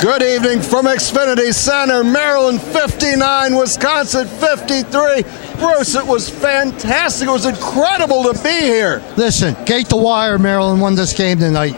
Good evening from Xfinity Center. Maryland 59, Wisconsin 53. Bruce, it was fantastic. It was incredible to be here. Listen, gate the wire, Maryland won this game tonight.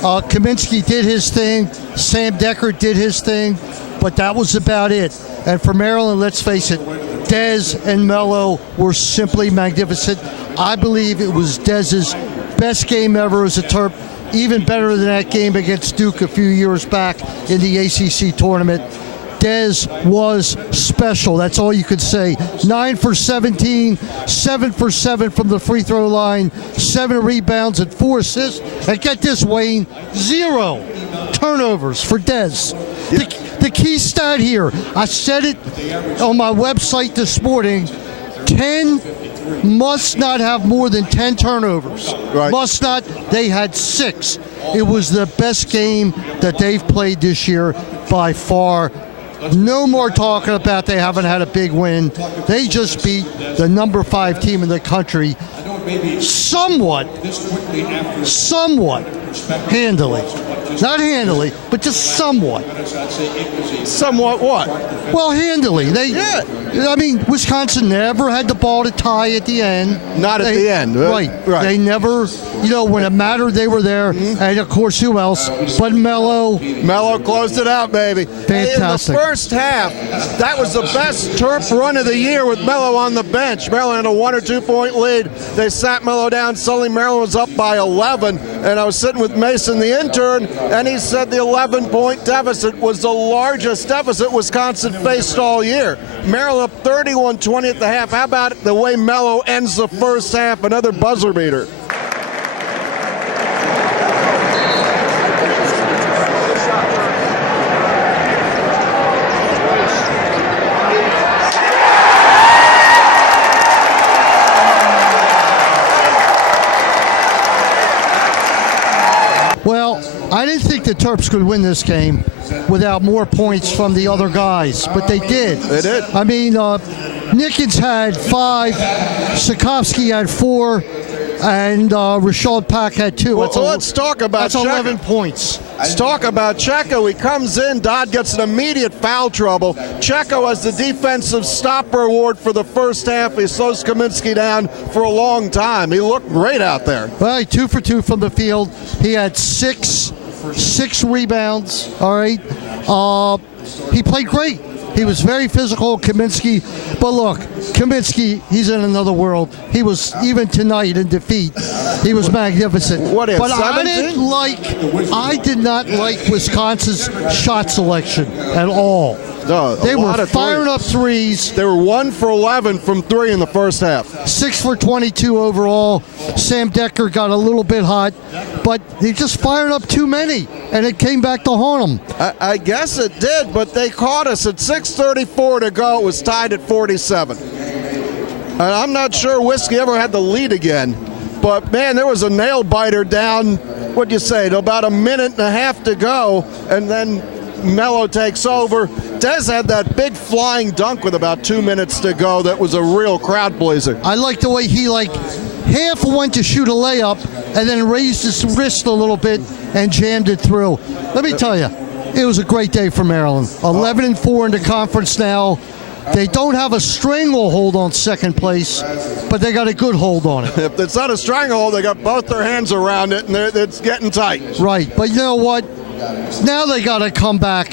Kaminsky did his thing. Sam Decker did his thing. But that was about it. And for Maryland, let's face it, Dez and Melo were simply magnificent. I believe it was Dez's best game ever as a Terp. Even better than that game against Duke a few years back in the ACC tournament. Dez was special. That's all you could say. 9 for 17, 7 for 7 from the free throw line, 7 rebounds and 4 assists. And get this, Wayne, 0 turnovers for Dez. The key stat here, I said it on my website this morning, 10 must not have more than 10 turnovers. Right. Must not. They had 6. It was the best game that they've played this year by far. No more talking about they haven't had a big win. They just beat the number 5 team in the country somewhat handily. Not handily, but just somewhat. Somewhat what? Well, handily. I mean, Wisconsin never had the ball to tie at the end. Not at the end. Right. They never, when it mattered, they were there. Mm-hmm. And, of course, who else? But Melo. Melo closed it out, baby. Fantastic. In the first half, that was the best Terp run of the year with Melo on the bench. Maryland had a 1 or 2 point lead. They sat Melo down. Suddenly, Maryland was up by 11. And I was sitting with Mason, the intern, and he said the 11-point deficit was the largest deficit Wisconsin faced all year. Maryland up 31-20 at the half. How about the way Melo ends the first half? Another buzzer beater. Well, I didn't think the Terps could win this game without more points from the other guys, but they did. They did. I mean, Nickens had 5, Sikovsky had 4, and Rashad Pack had 2. Well, let's talk about that's 11 points. Let's talk about Checo. He comes in. Dodd gets an immediate foul trouble. Checo has the defensive stopper award for the first half. He slows Kaminsky down for a long time. He looked great out there. Well, 2 for 2 from the field. He had 6 rebounds. All right. He played great. He was very physical, Kaminsky. But look, Kaminsky, he's in another world. He was, even tonight in defeat, he was magnificent. What is, but 17? I did not like Wisconsin's shot selection at all. No, they were firing up threes. They were 1 for 11 from 3 in the first half. 6 for 22 overall. Sam Decker got a little bit hot, but they just fired up too many, and it came back to haunt them. I guess it did, but they caught us at 6:34 to go. It was tied at 47. And I'm not sure Whiskey ever had the lead again. But, man, there was a nail-biter down, what'd you say, to about a minute and a half to go, and then Melo takes over. Dez had that big flying dunk with about 2 minutes to go. That was a real crowd pleaser. I like the way he half went to shoot a layup and then raised his wrist a little bit and jammed it through. Let me tell you, it was a great day for Maryland. 11-4 in the conference now. They don't have a stranglehold on second place, but they got a good hold on it. If it's not a stranglehold, they got both their hands around it, and it's getting tight. Right, but you know what? Now they got to come back.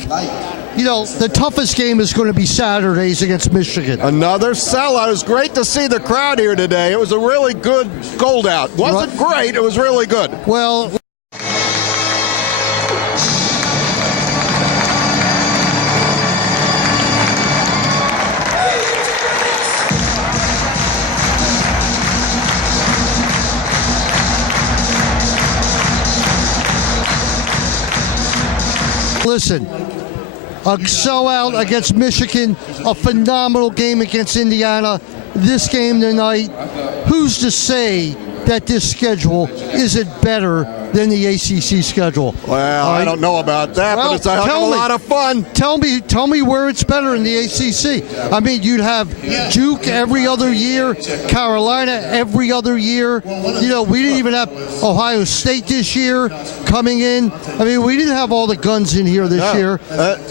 The toughest game is going to be Saturdays against Michigan. Another sellout. It was great to see the crowd here today. It was a really good gold out. Wasn't great, it was really good. Well, listen, a sellout against Michigan, a phenomenal game against Indiana. This game tonight, who's to say that this schedule isn't better than the ACC schedule. Well, I don't know about that, but it's a heck of a lot of fun. Tell me where it's better in the ACC. I mean, you'd have Duke every other year, Carolina every other year. You know, we didn't even have Ohio State this year coming in. I mean, we didn't have all the guns in here this year.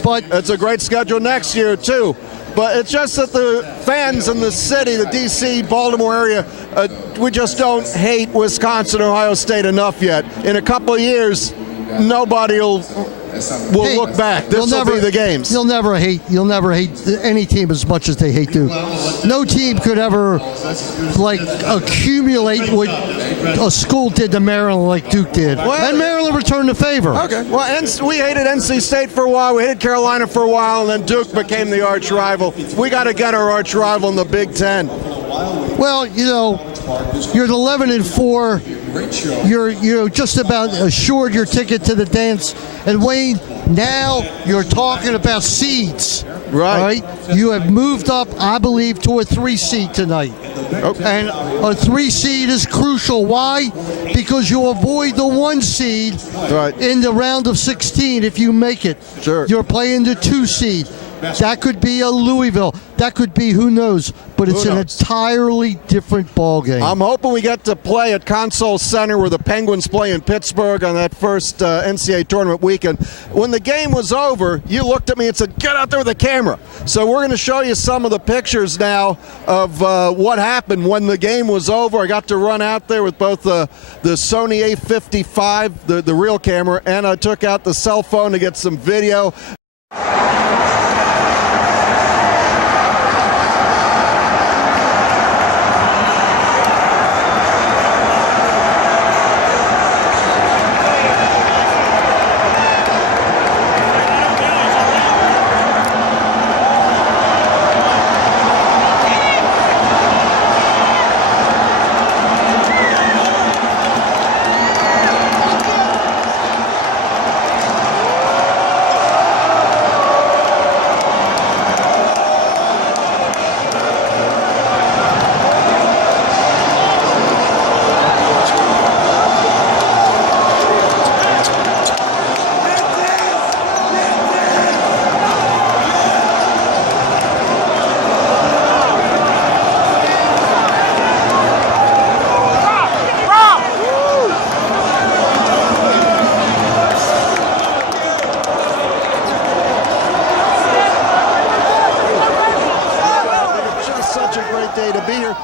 But it's a great schedule next year, too. But it's just that the fans in the city, the D.C., Baltimore area, we just don't hate Wisconsin or Ohio State enough yet. In a couple of years, nobody will look back. This will be the games. You'll never hate any team as much as they hate Duke. No team could ever accumulate what a school did to Maryland like Duke did. And Maryland returned the favor. Okay. Well, we hated NC State for a while. We hated Carolina for a while, and then Duke became the arch rival. We got to get our arch rival in the Big Ten. Well, you know, you're 11-4. You're just about assured your ticket to the dance. And Wayne, now you're talking about seeds. Right. You have moved up, I believe, to a 3 seed tonight. Okay. And a 3 seed is crucial. Why? Because you avoid the 1 seed in the round of 16 if you make it. Sure. You're playing the 2 seed. That could be a Louisville. That could be who knows. But it's an entirely different ball game. I'm hoping we get to play at Console Center where the Penguins play in Pittsburgh on that first NCAA tournament weekend. When the game was over, you looked at me and said, get out there with the camera. So we're going to show you some of the pictures now of what happened when the game was over. I got to run out there with both the Sony A55, the real camera, and I took out the cell phone to get some video.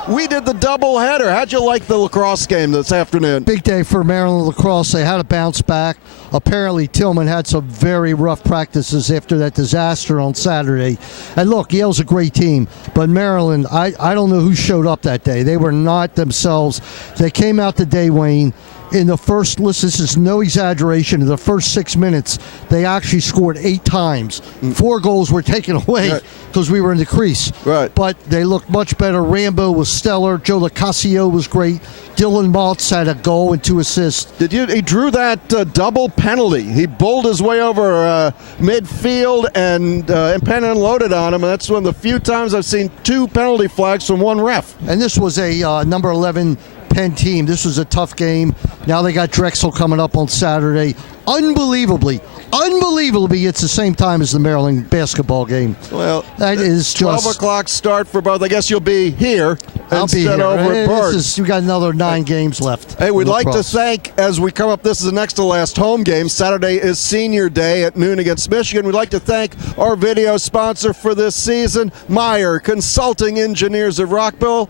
We did the doubleheader. How'd you like the lacrosse game this afternoon? Big day for Maryland lacrosse. They had to bounce back. Apparently, Tillman had some very rough practices after that disaster on Saturday. And look, Yale's a great team, but Maryland, I don't know who showed up that day. They were not themselves. They came out today, Wayne. In the first, listen, this is no exaggeration, in the first 6 minutes, they actually scored 8 times. 4 goals were taken away because we were in the crease. Right. But they looked much better. Rambo was stellar. Joe Locascio was great. Dylan Maltz had a goal and 2 assists. He drew that double penalty. He bowled his way over midfield, and Penn unloaded on him. And that's one of the few times I've seen 2 penalty flags from 1 ref. And this was a number 11 Penn team. This was a tough game. Now they got Drexel coming up on Saturday. Unbelievably, it's the same time as the Maryland basketball game. Well, that is 12 o'clock start for both. I guess you'll be here instead over at Bard. We got another 9 games left. Hey, we'd like to thank, as we come up, this is the next to last home game. Saturday is senior day at noon against Michigan. We'd like to thank our video sponsor for this season, Meyer Consulting Engineers of Rockville.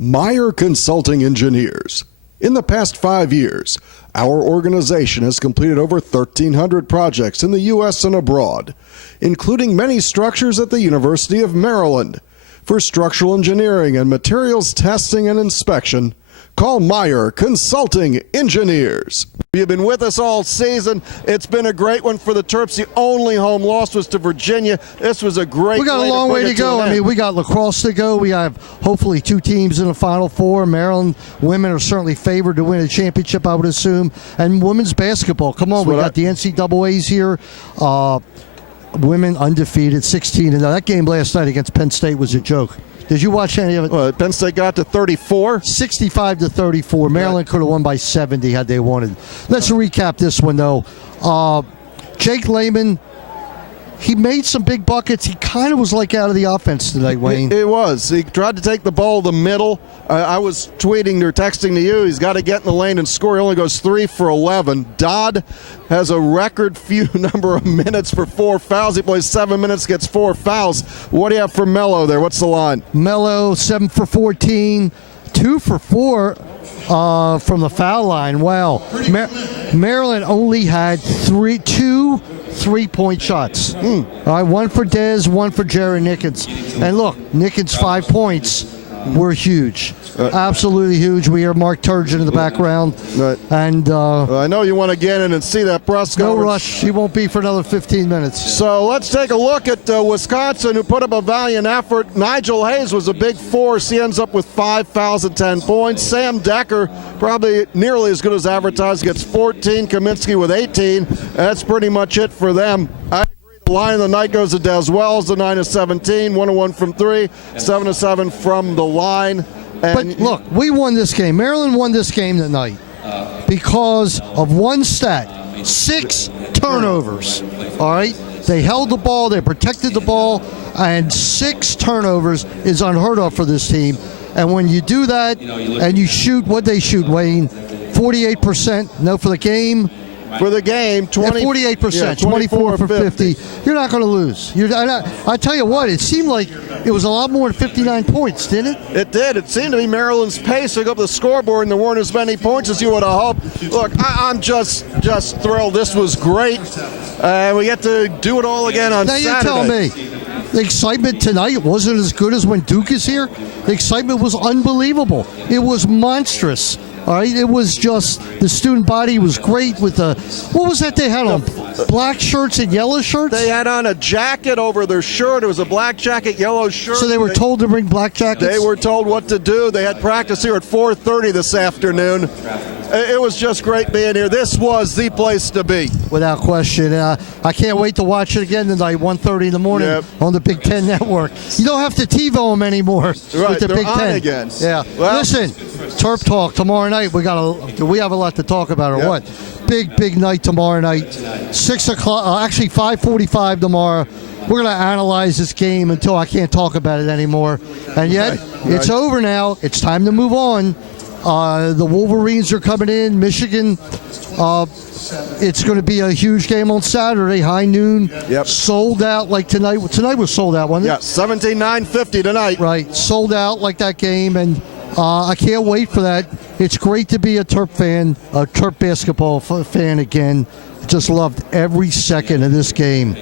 Meyer Consulting Engineers. In the past 5 years, our organization has completed over 1,300 projects in the U.S. and abroad, including many structures at the University of Maryland. For structural engineering and materials testing and inspection, call Meyer Consulting Engineers. You've been with us all season. It's been a great one for the Terps. The only home loss was to Virginia. This was a great. We got a long way to go. I mean, we got lacrosse to go. We have hopefully 2 teams in the Final Four. Maryland women are certainly favored to win a championship, I would assume. And women's basketball. Come on, we got the NCAAs here. Women undefeated, 16. And that game last night against Penn State was a joke. Did you watch any of it? Well, Penn State got to 34. 65-34. Maryland could have won by 70 had they wanted. Let's recap this one, though. Jake Layman, he made some big buckets. He kind of was like out of the offense tonight, Wayne. It was. He tried to take the ball to the middle. I was tweeting or texting to you. He's got to get in the lane and score. He only goes 3 for 11. Dodd has a record few number of minutes for 4 fouls. He plays 7 minutes, gets 4 fouls. What do you have for Mello there? What's the line? Mello, 7 for 14, 2 for 4 from the foul line. Wow. Maryland only had 2 3-point shots. All right, 1 for Dez, 1 for Jared Nickens. And look, Nickens' 5 points were huge. Absolutely huge. We hear Mark Turgeon in the background. Right. And I know you want to get in and see that press no conference. rush. He won't be for another 15 minutes. So let's take a look at Wisconsin, who put up a valiant effort. Nigel Hayes was a big force. He ends up with 5 fouls and 10 points. Sam Decker, probably nearly as good as advertised, gets 14. Kaminsky with 18. That's pretty much it for them. I agree. The line of the night goes to Des Wells, the 9 of 17, 1 of 1 from 3, 7 of 7 from the line. But look, we won this game. Maryland won this game tonight because of one stat: 6 turnovers. All right, they held the ball, they protected the ball, and 6 turnovers is unheard of for this team. And when you do that, and you shoot what they shoot, Wayne, 48%. No, for the game. For the game, 48%, 24 for 50. You're not going to lose. I tell you what, it seemed like it was a lot more than 59 points, didn't it? It did. It seemed to be Maryland's pace took up the scoreboard, and there weren't as many points as you would have hoped. Look, I'm just thrilled. This was great. We get to do it all again on Saturday. Now you tell me, the excitement tonight wasn't as good as when Duke is here. The excitement was unbelievable. It was monstrous. All right, it was just the student body was great with the what was that they had on? Black shirts and yellow shirts? They had on a jacket over their shirt. It was a black jacket, yellow shirt. So they were told to bring black jackets? They were told what to do. They had practice here at 4:30 this afternoon. It was just great being here. This was the place to be. Without question. I can't wait to watch it again tonight, 1:30 in the morning on the Big Ten Network. You don't have to TiVo them anymore with the Big Ten. Again. Yeah. Well, listen, TerpTalk tomorrow night. Do we have a lot to talk about, or what? Big night tomorrow night. 6 o'clock. Actually, 5:45 tomorrow. We're going to analyze this game until I can't talk about it anymore. And yet, it's over now. It's time to move on. The Wolverines are coming in. Michigan. It's going to be a huge game on Saturday, high noon. Yep. Sold out like tonight. Tonight was sold out, wasn't it? Yeah, 17,950 tonight. Right, sold out like that game, and I can't wait for that. It's great to be a Terp fan, a Terp basketball fan again. Just loved every second of this game.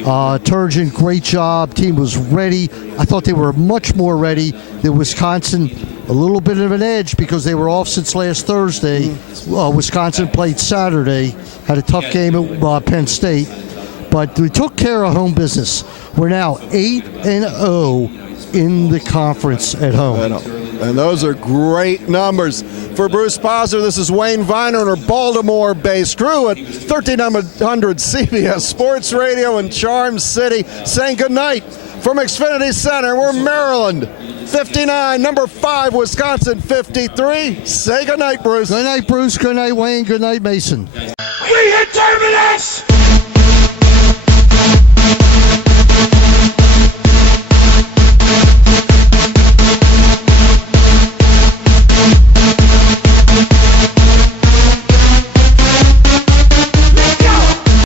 Turgeon, great job. Team was ready. I thought they were much more ready than Wisconsin. A little bit of an edge because they were off since last Thursday. Wisconsin played Saturday, had a tough game at Penn State. But we took care of home business. We're now 8-0 in the conference at home. And those are great numbers. For Bruce Posner, this is Wayne Viener and our Baltimore-based crew at 1300 CBS Sports Radio in Charm City, saying goodnight from Xfinity Center. We're Maryland 59, number 5, Wisconsin 53. Say goodnight, Bruce. Good night, Bruce. Good night, Wayne. Good night, Mason. We hit Terminus!